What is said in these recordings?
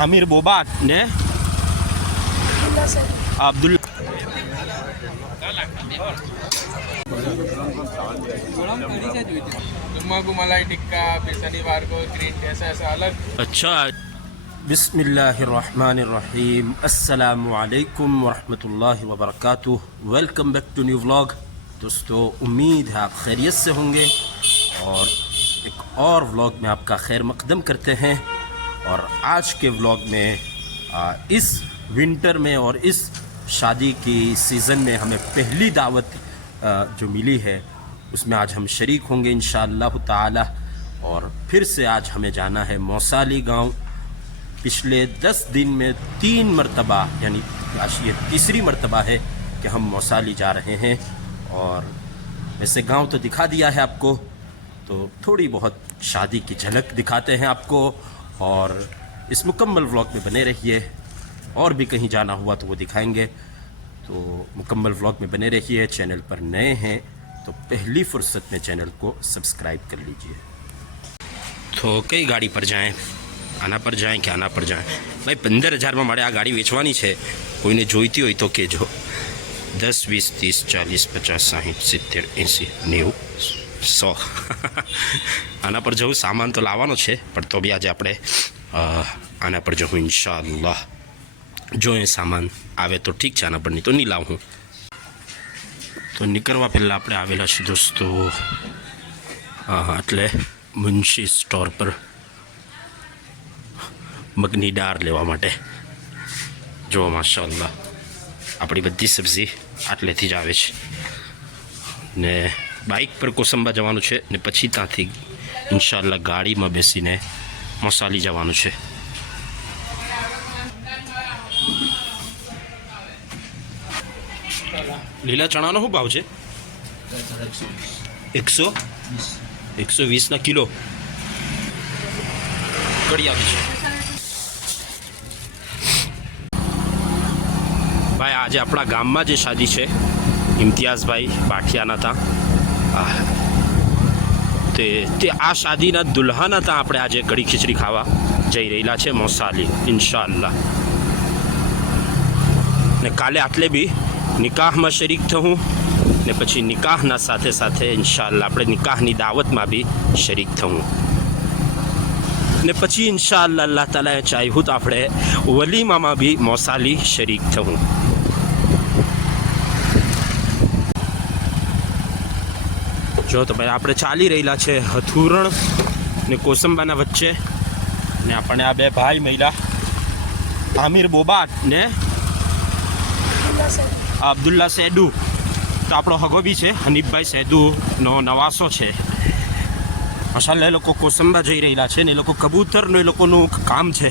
आमिर बोबाट ने अब्दुल जुम्मा को मलाई टिक्का, फिर शनिवार को ग्रीन ऐसा ऐसा अलग। अच्छा। बिस्मिल्लाहिर्रहमानिर्रहीम, अस्सलामु अलैकुम वरहमतुल्लाहि वबरकातुह। Welcome back to new vlog. दोस्तों, उम्मीद है आप खैरियत से होंगे और एक और व्लॉग में आपका खैर मकदम करते हैं। और आज के व्लॉग में इस विंटर में और इस शादी की सीज़न में हमें पहली दावत जो मिली है उसमें आज हम शरीक होंगे इंशाअल्लाह ताला। और फिर से आज हमें जाना है मौसाली गांव। पिछले 10 दिन में 3 मरतबा, यानी आज ये तीसरी मरतबा है कि हम मौसाली जा रहे हैं। और वैसे गांव तो दिखा दिया है आपको, तो थोड़ी बहुत शादी की झलक दिखाते हैं आपको। और इस मुकम्मल व्लॉग में बने रहिए। और भी कहीं जाना हुआ तो वो दिखाएंगे, तो मुकम्मल व्लॉग में बने रहिए। चैनल पर नए हैं तो पहली फुर्सत में चैनल को सब्सक्राइब कर लीजिए। तो कई गाड़ी पर जाएं, आना पर जाएं कि आना पर जाएं। भाई 15,000 में मारे आ गाड़ी वेचवानी है, कोईने जोईती होय तो कहेजो। 10, 20, 30, 40, 50, 60, 70, 80, 90, 100 આના પર જવું સામાન તો લાવવાનો છે, પણ તો બી આજે આપણે આના પર જવું ઇન્શાઅલ્લાહ। જો એ સામાન આવે તો ઠીક છે, આના પર નહીં તો નહીં લાવું। તો નીકળવા પહેલાં આપણે આવેલા છીએ દોસ્તો એટલે મુનશી સ્ટોર પર મગની દાળ લેવા માટે। જો માશાઅલ્લાહ આપણી બધી સબ્જી આટલેથી જ આવે છે। ને બાઇક પર કોસંબા જવાનું છે ને પછી ત્યાંથી ઇન્શાઅલ્લાહ ગાડીમાં બેસીને મૌસાલી જવાનું છે। લીલા ચણાનો શું ભાવ છે? 120 કિલો કડી આવી છે ભાઈ। આજે આપણા ગામમાં જે શાદી છે ઇમ્તિયાઝભાઈ બાઠિયાના ત્યાં, તે આ શાદીના દુલ્હાના ત્યાં આપણે આજે કઢી ખીચડી ખાવા જઈ રહેલા છે મૌસાલી ઇન્શાઅલ્લાહ। ને કાલે આટલે બી નિકાહમાં શરીક થવું ને પછી નિકાહના સાથે સાથે ઇન્શાઅલ્લાહ આપણે નિકાહની દાવતમાં બી શરીક થવું ને પછી ઇન્શાઅલ્લાહ અલ્લાહ તાલાએ ચાહ્યું તો આપણે વલીમામાં બી મૌસાલી શરીક થવું। જો તો ભાઈ આપણે ચાલી રહેલા છે હથુરણ ને કોસંબાના વચ્ચે, ને આપણે આ બે ભાઈ મહિલા આમિર બોબાટ ને અબ્દુલ્લા સૈદુ, તો આપણો હગો બી છે હનીફભાઈ સૈદુનો નવાસો છે માશાઅલ્લાહ। એ લોકો કોસંબા જઈ રહેલા છે ને એ લોકો કબૂતરનું એ લોકોનું કામ છે,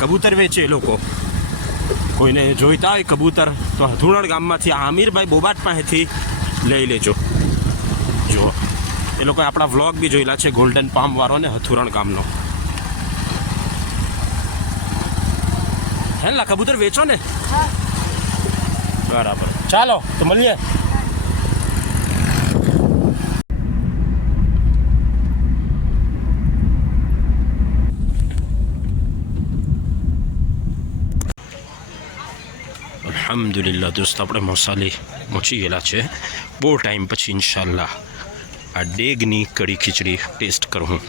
કબૂતર વેચે એ લોકો। કોઈને જોઈતા હોય કબૂતર તો હથુરણ ગામમાંથી આમિરભાઈ બોબાટ પાસેથી લઈ લેજો। જુઓ એ લોકોએ આપણા વ્લોગ બી જોયેલા છે, ગોલ્ડન પામ વાળો ને હથુરણ ગામનો। હે લા કબૂતર વેચો ને? બરાબર, ચાલો તો મળીએ। અલ્હમ્દુલિલ્લાહ દોસ્તો, આપણે મૌસાલી પહોંચી ગયેલા છે બહુ ટાઈમ પછી। ઇન્શાઅલ્લાહ આ ડેગની કઢી ખીચડી ટેસ્ટ કરું।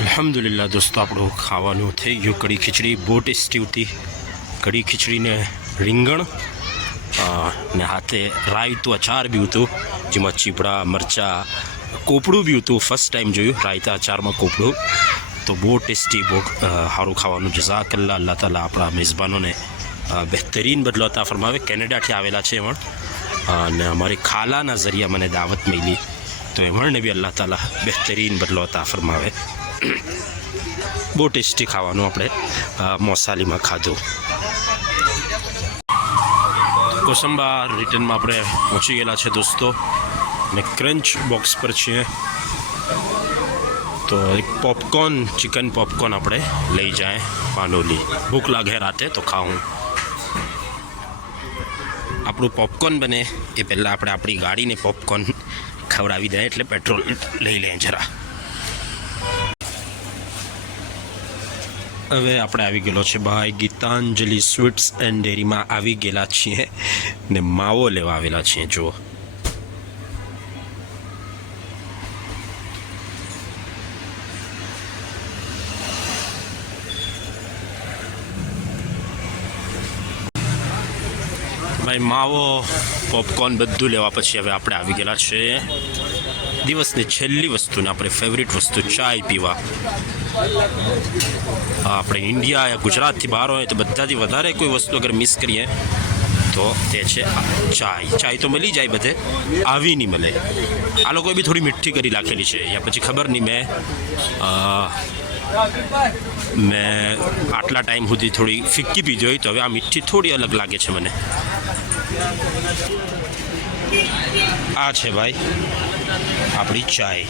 અલ્હમ્દુલિલ્લાહ દોસ્તો, આપણું ખાવાનું થઈ ગયું। કઢી ખીચડી બહુ ટેસ્ટી હતી। કઢી ખીચડીને રીંગણ ને હાથે રાયતું અચાર બી હતું, જેમાં ચીપડા મરચાં કોપડું બી હતું। ફર્સ્ટ ટાઈમ જોયું રાયતા અચારમાં કોપડું, તો બહુ ટેસ્ટી, બહુ સારું ખાવાનું। જઝાકલ્લાહ, અલ્લાહ તાલા આપણા મેઝબાનોને બહેતરીન બદલો અતા ફરમાવે। કેનેડાથી આવેલા છે એમણ, અને અમારી ખાલાના ઝરિયા મને દાવત મળી, તો એમણને બી અલ્લાહ તાલા બહેતરીન બદલો અતા ફરમાવે। બહુ ટેસ્ટી ખાવાનું આપણે મૌસાલીમાં ખાધું। કોસંબા રિટર્નમાં આપણે પહોંચી ગયેલા છે દોસ્તો, ને ક્રંચ બોક્સ પર છીએ। તો એક પોપકોર્ન ચિકન પોપકોર્ન આપણે લઈ જાય પાનોલી. ભૂખ લાગે રાતે તો ખાવું. આપણું પોપકોર્ન બને એ પહેલાં આપણે આપણી ગાડીને પોપકોર્ન ખવડાવી દઈએ, એટલે પેટ્રોલ લઈ લઈએ જરા. હવે આપણે આવી ગયેલો છે ભાઈ ગીતાંજલિ સ્વીટ્સ એન્ડ ડેરીમાં આવી ગયેલા છીએ ને માવો લેવા આવેલા છીએ. જુઓ, ભાઈ માવો પોપકોર્ન બધું લેવા પછી હવે આપણે આવી ગયેલા છે દિવસની છેલ્લી વસ્તુને, આપણે ફેવરિટ વસ્તુ ચાય પીવા. આપણે ઇન્ડિયા યા ગુજરાતથી બહાર હોય તો બધાથી વધારે કોઈ વસ્તુ અગર મિસ કરીએ તો તે છે ચાય. ચાય તો મળી જાય બધે, આવી નહીં મળે. આ લોકોએ બી થોડી મીઠી કરી રાખેલી છે, યા પછી ખબર નહીં. મેં આટલા ટાઈમ સુધી થોડી ફિક્કી પીધી હોય, તો હવે આ મીઠી થોડી અલગ લાગે છે મને. આ છે ભાઈ આપણી ચાય.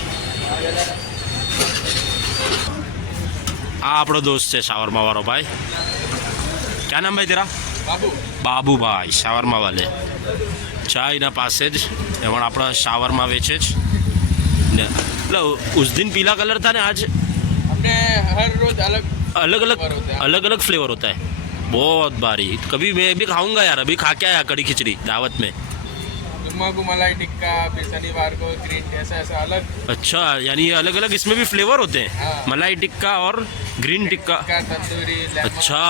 આ આપણો દોસ્ત છે શાવરમાં વાળો ભાઈ. ક્યાં નામ ભાઈ તેરા? બાબુભાઈ શાવરમાં વાલે. ચાયના પાસે જ એમાં આપણા શાવરમાં વેચે જ ને. मतलब उस दिन पीला कलर था ना, आज हमने हर रोज अलग अलग फ्लेवर होता है. बहुत भारी. कभी मैं भी खाऊंगा यार. अभी खा के आया कड़ी खिचड़ी दावत में. जुम्मा को मलाई टिक्का, फिर शनिवार को ग्रीन टी, ऐसा ऐसा अलग. अच्छा, यानी ये अलग अलग इसमें भी फ्लेवर होते हैं. हाँ. मलाई टिक्का और ग्रीन टिक्का. तंदूरी, लेमन. अच्छा,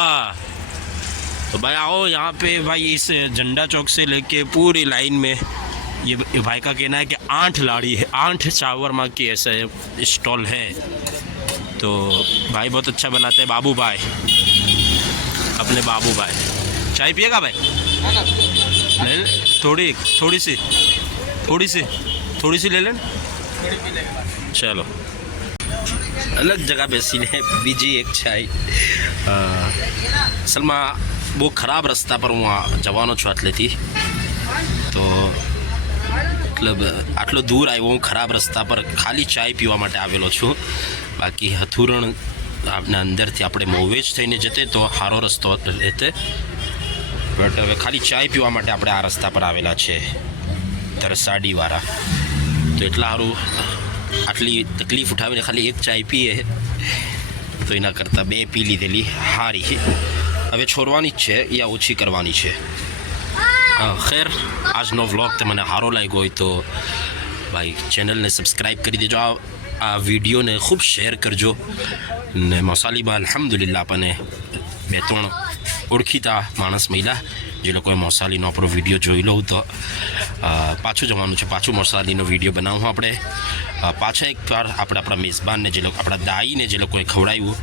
तो भाई आओ यहाँ पे भाई इस झंडा चौक से लेके पूरी लाइन में ये भाई का कहना है कि 8 लाड़ी है, 8 शावरमा की ऐसा स्टॉल है. तो भाई बहुत अच्छा बनाते हैं बाबू भाई, अपने बाबू भाई. चाय पिएगा भाई? ले ले थोड़ी सी ले लें. चलो अलग जगह બેસીને બીજી એક ચાય. અસલમાં બહુ ખરાબ રસ્તા પર હું જવાનો છું આટલેથી, તો મતલબ આટલો દૂર આવ્યો હું ખરાબ રસ્તા પર ખાલી ચાય પીવા માટે આવેલો છું. બાકી હથુરણ આપના અંદરથી આપણે મોવેજ થઈને જતે તો સારો રસ્તો રહેતે, બટ હવે ખાલી ચાય પીવા માટે આપણે આ રસ્તા પર આવેલા છે તરસાડીવાળા. તો એટલા સારું આટલી તકલીફ ઉઠાવીને ખાલી એક ચાય પીએ તો એના કરતાં 2 પી લીધેલી સારી. હવે છોડવાની જ છે યા ઓછી કરવાની છે. ખેર, આજનો વ્લોગ તમને સારો લાગ્યો હોય તો ભાઈ ચેનલને સબસ્ક્રાઈબ કરી દેજો. આ વિડીયોને ખૂબ શેર કરજો. ને મોસાલીમાં અલ્હમ્દુલિલ્લાહ આપણને 2-3 ઓળખીતા માણસ મળ્યા જે લોકોએ મોસાલીનો આપણો વિડીયો જોઈ લો. તો પાછું જવાનું છે, પાછું મોસાલીનો વિડીયો બનાવું આપણે. પાછા એકવાર આપણે આપણા મેઝબાનને જે લોકો આપણા દાઈને જે લોકોએ ખવડાવ્યું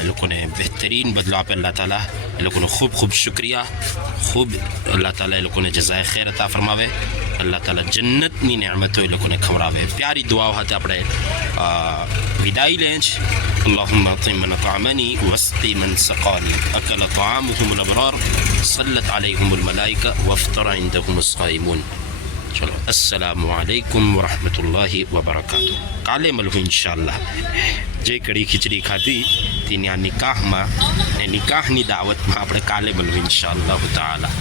એ લોકોને બહેતરીન બદલો આપે અલ્લાહ તાલા. એ લોકોનો ખૂબ ખૂબ શુક્રિયા. ખૂબ અલ્લાહ તાલા એ લોકોને જઝાય ખૈર અતા ફરમાવે. અલ્લાહ તાલા જન્નતની નેમતો એ લોકોને ખવડાવે. પ્યારી દુઆઓ સાથે આપણે વિદાય લઈએ છીએ. اللهم اطعم من اطعمني واسقي من سقاني اكل طعامهم الابرار صلت عليهم الملائكه وافطر عندهم الصائمون. चलो अस्सलाम वालेकुम वरहमतुल्लाहि वबरकातुह. કાલે મળવું ઇન્શાઅલ્લાહ. જે કડી ખીચડી ખાધી તેની આ નિકાહમાં, એ નિકાહની દાવતમાં આપણે કાલે મળવું ઇન્શાઅલ્લાહ તાઆલા.